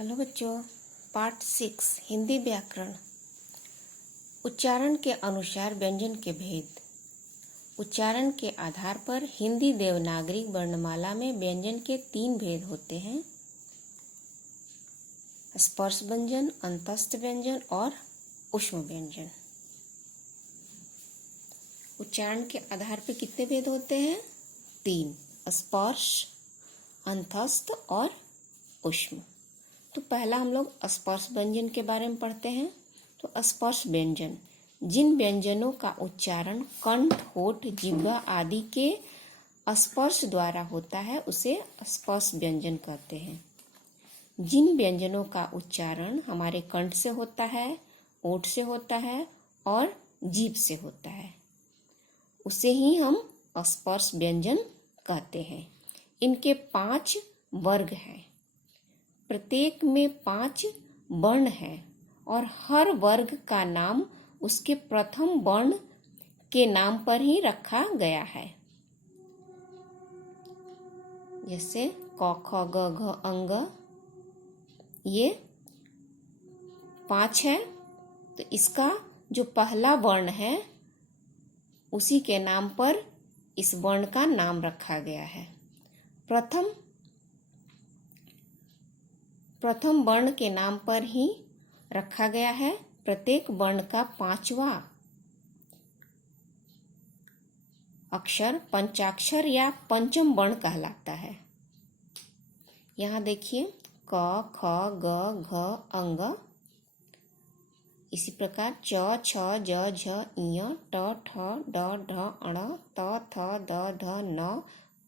Hello बच्चों, part 6 Hindi व्याकरण। उच्चारण के अनुसार व्यंजन के भेद। उच्चारण के आधार पर हिंदी देवनागरी वर्णमाला में व्यंजन के 3 भेद होते हैं: स्पर्श व्यंजन, अंतस्थ व्यंजन और ऊष्म व्यंजन। उच्चारण के आधार पर कितने भेद होते हैं? 3: स्पर्श, अंतस्थ और ऊष्म। तो पहला हम लोग स्पर्श व्यंजन के बारे में पढ़ते हैं। तो स्पर्श व्यंजन जिन व्यंजनों का उच्चारण कंठ, होठ, जिह्वा आदि के स्पर्श द्वारा होता है उसे स्पर्श व्यंजन कहते हैं। जिन व्यंजनों का उच्चारण हमारे कंठ से होता है, होठ से होता है और जीभ से होता है उसे ही हम स्पर्श व्यंजन कहते हैं। इनके 5 वर्ग हैं। प्रत्येक में 5 वर्ण हैं और हर वर्ग का नाम उसके प्रथम वर्ण के नाम पर ही रखा गया है। जैसे क, ख, ग, घ, अंग, ये 5 है। तो इसका जो पहला वर्ण है उसी के नाम पर इस वर्ण का नाम रखा गया है। प्रथम वर्ण के नाम पर ही रखा गया है। प्रत्येक वर्ण का 5वां अक्षर पंचाक्षर या पंचम वर्ण कहलाता है। यहाँ देखिए क, ख, ग, घ, अंग। इसी प्रकार च, छ, ज, झ, ञ, ट, ठ, ड, ढ, अण, त, थ, द, ध, न,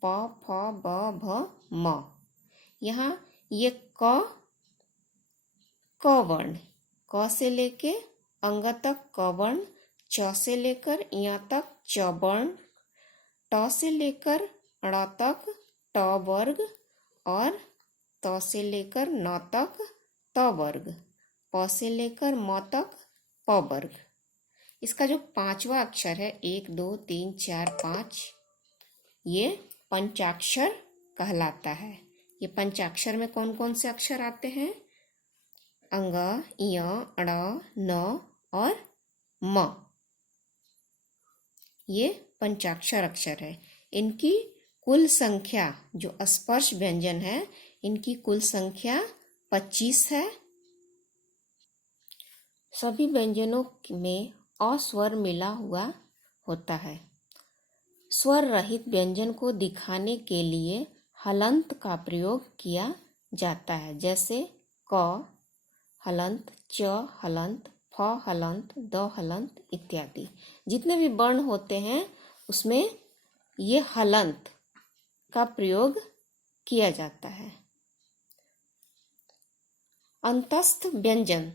प, फ, ब, भ, म। यहाँ ये क वर्ण, क से लेके अंग तक क वर्ण, च से लेकर ञ तक च वर्ण, ट से लेकर ण तक ट वर्ग और त से लेकर न तक त वर्ग, प से लेकर म तक प वर्ग। इसका जो 5वां अक्षर है 1, 2, 3, 4, 5, ये पंचाक्षर कहलाता है। ये पंचाक्षर में कौन कौन से अक्षर आते हैं? अंग, ञ, अण, न और म। ये पंचाक्षर अक्षर है। इनकी कुल संख्या, जो स्पर्श व्यंजन है, इनकी कुल संख्या 25 है। सभी व्यंजनों में अस्वर मिला हुआ होता है। स्वर रहित व्यंजन को दिखाने के लिए हलंत का प्रयोग किया जाता है। जैसे क हलंत, च हलंत, फ हलंत, द हलंत इत्यादि। जितने भी वर्ण होते हैं उसमें ये हलंत का प्रयोग किया जाता है। अंतस्थ व्यंजन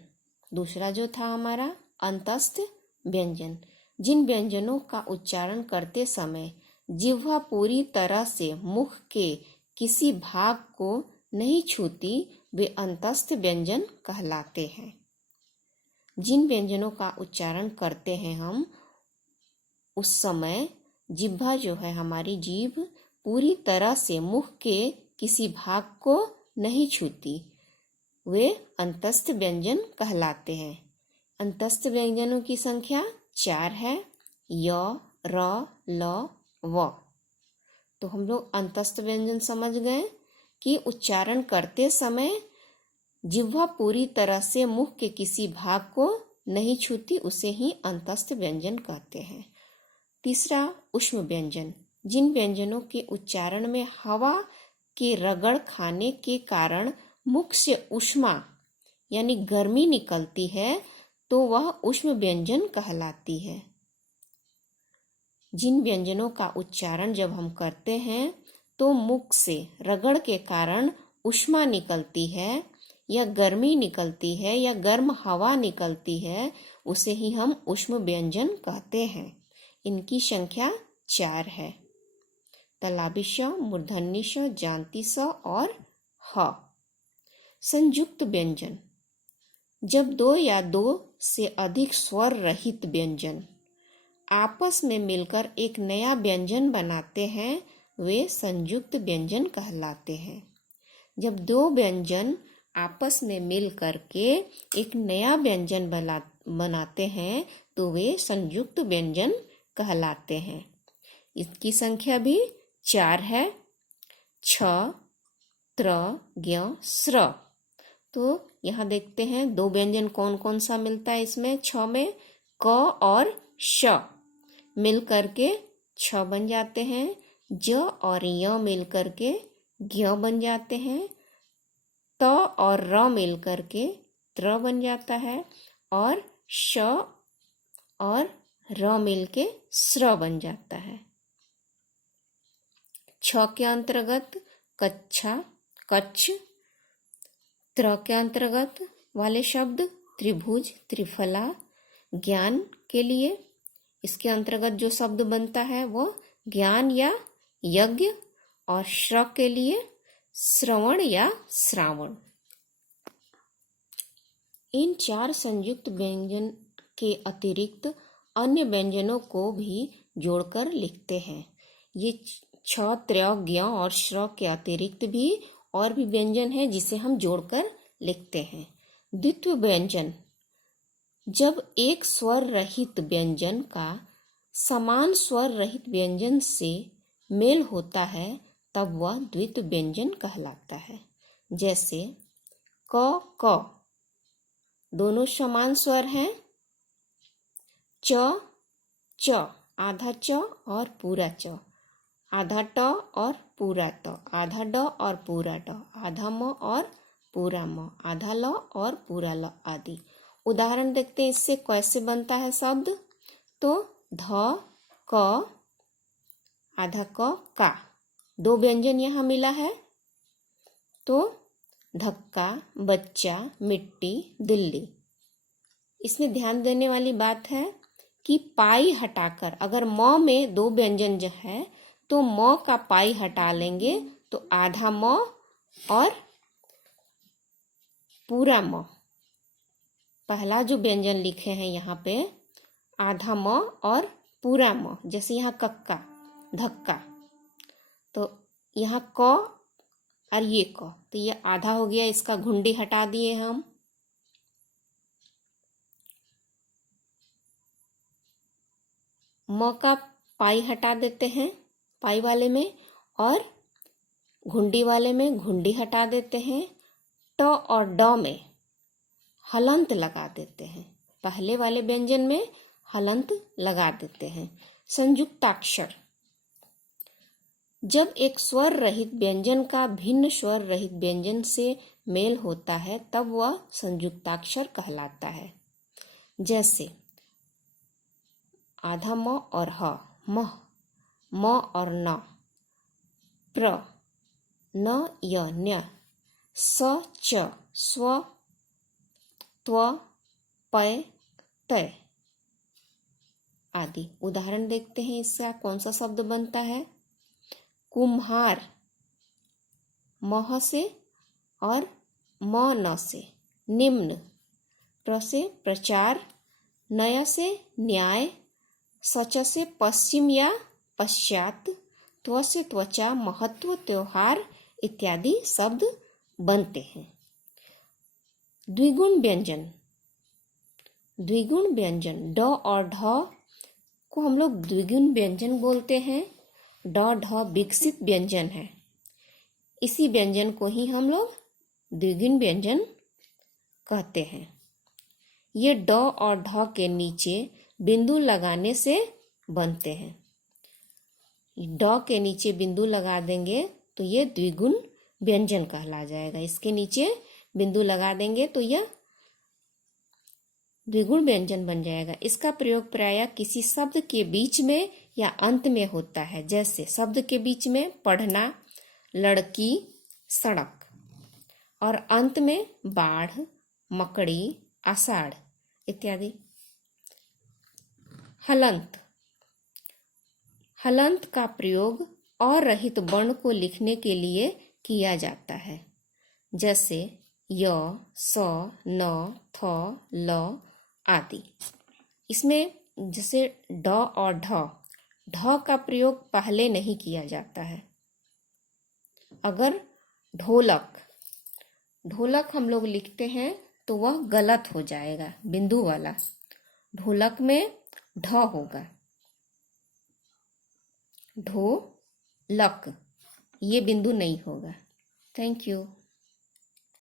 दूसरा जो था हमारा अंतस्थ व्यंजन, जिन व्यंजनों का उच्चारण करते समय जिह्वा पूरी तरह से मुख के किसी भाग को नहीं छूती वे अंतस्थ व्यंजन कहलाते हैं। जिन व्यंजनों का उच्चारण करते हैं हम उस समय जिह्वा जो है, हमारी जीभ पूरी तरह से मुख के किसी भाग को नहीं छूती, वे अंतस्थ व्यंजन कहलाते हैं। अंतस्थ व्यंजनों की संख्या 4 है: य, र, ल, व। तो हम लोग अंतस्थ व्यंजन समझ गए कि उच्चारण करते समय जिह्वा पूरी तरह से मुख के किसी भाग को नहीं छूती, उसे ही अंतस्थ व्यंजन कहते हैं। तीसरा ऊष्म व्यंजन, जिन व्यंजनों के उच्चारण में हवा के रगड़ खाने के कारण मुख से ऊष्मा यानी गर्मी निकलती है तो वह ऊष्म व्यंजन कहलाती है। जिन व्यंजनों का उच्चारण जब हम करते हैं तो मुख से रगड़ के कारण ऊष्मा निकलती है या गर्मी निकलती है या गर्म हवा निकलती है, उसे ही हम ऊष्म व्यंजन कहते हैं। इनकी संख्या 4 है: तलाबी श, मूर्धन्य श, जांती स और ह। संयुक्त व्यंजन, जब 2 या 2 से अधिक स्वर रहित व्यंजन आपस में मिलकर एक नया व्यंजन बनाते हैं वे संयुक्त व्यंजन कहलाते हैं। जब 2 व्यंजन आपस में मिल करके एक नया व्यंजन बनाते हैं तो वे संयुक्त व्यंजन कहलाते हैं। इसकी संख्या भी 4 है, छ, त्र, ज्ञ, स्र। तो यहाँ देखते हैं 2 व्यंजन कौन कौन सा मिलता है इसमें। छ में क और श मिल करके छ बन जाते हैं, ज और य मिल करके ज्ञ बन जाते हैं, त और र मिल करके त्र बन जाता है, और श और र मिल के स्र बन जाता है। छ के अंतर्गत कच्छा, कच्छ। त्र के अंतर्गत वाले शब्द त्रिभुज, त्रिफला। ज्ञान के लिए इसके अंतर्गत जो शब्द बनता है वो ज्ञान या यज्ञ, और श्र के लिए श्रवण या श्रावण। इन 4 संयुक्त व्यंजन के अतिरिक्त अन्य व्यंजनों को भी जोड़कर लिखते हैं। ये छ, त्र, ज्ञ और श्र के अतिरिक्त भी और भी व्यंजन है जिसे हम जोड़कर लिखते हैं। द्वित्व व्यंजन, जब एक स्वर रहित व्यंजन का समान स्वर रहित व्यंजन से मेल होता है तब वह द्वित्व व्यंजन कहलाता है। जैसे क, क दोनों समान स्वर हैं। च, च आधा च और पूरा च, आधा ट और पूरा ट, आधा ड और पूरा ड, आधा म और पूरा म, आधा ल और पूरा ल आदि। उदाहरण देखते हैं इससे कैसे बनता है शब्द। तो ध, क, आधा क, का 2 व्यंजन यहाँ मिला है। तो धक्का, बच्चा, मिट्टी, दिल्ली। इसमें ध्यान देने वाली बात है कि पाई हटाकर, अगर म में 2 व्यंजन जो है तो म का पाई हटा लेंगे तो आधा म और पूरा म। पहला जो व्यंजन लिखे हैं यहाँ पे आधा म और पूरा म। जैसे यहाँ कक्का, धक्का, तो यहाँ क और ये क, तो ये आधा हो गया, इसका घुंडी हटा दिए हम। म का पाई हटा देते हैं पाई वाले में, और घुंडी वाले में घुंडी हटा देते हैं। ट और ड में हलंत लगा देते हैं, पहले वाले व्यंजन में हलंत लगा देते हैं। संयुक्ताक्षर, जब एक स्वर रहित व्यंजन का भिन्न स्वर रहित व्यंजन से मेल होता है तब वह संयुक्ताक्षर कहलाता है। जैसे आधा म और ह, मह, म और न, प्र, न, य, न्य, स, च, स्व, त्व, पय, तय आदि। उदाहरण देखते हैं इससे कौन सा शब्द बनता है। कुम्हार, मह से और म न से निम्न, प्र से प्रचार, नय से न्याय, सच से पश्चिम या पश्चात, त्व से त्वचा, महत्व, त्योहार इत्यादि शब्द बनते हैं। द्विगुण व्यंजन, द्विगुण व्यंजन ड और ढ को हम लोग द्विगुण व्यंजन बोलते हैं। ड, ढ विकसित व्यंजन है, इसी व्यंजन को ही हम लोग द्विगुण व्यंजन कहते हैं। ये ड और ढ के नीचे बिंदु लगाने से बनते हैं। ड के नीचे बिंदु लगा देंगे तो ये द्विगुण व्यंजन कहला जाएगा। इसके नीचे बिंदु लगा देंगे तो यह द्विगुण व्यंजन बन जाएगा। इसका प्रयोग प्रायः किसी शब्द के बीच में या अंत में होता है। जैसे शब्द के बीच में पढ़ना, लड़की, सड़क, और अंत में बाढ़, मकड़ी, आषाढ़ इत्यादि। हलंत, हलंत का प्रयोग अरहित वर्ण को लिखने के लिए किया जाता है। जैसे य, स, न, थ, ल आदि। इसमें जैसे ड और ढ, ढ का प्रयोग पहले नहीं किया जाता है। अगर ढोलक, ढोलक हम लोग लिखते हैं तो वह गलत हो जाएगा, बिंदु वाला। ढोलक में ढ होगा, ढो लक, ये बिंदु नहीं होगा। Thank you.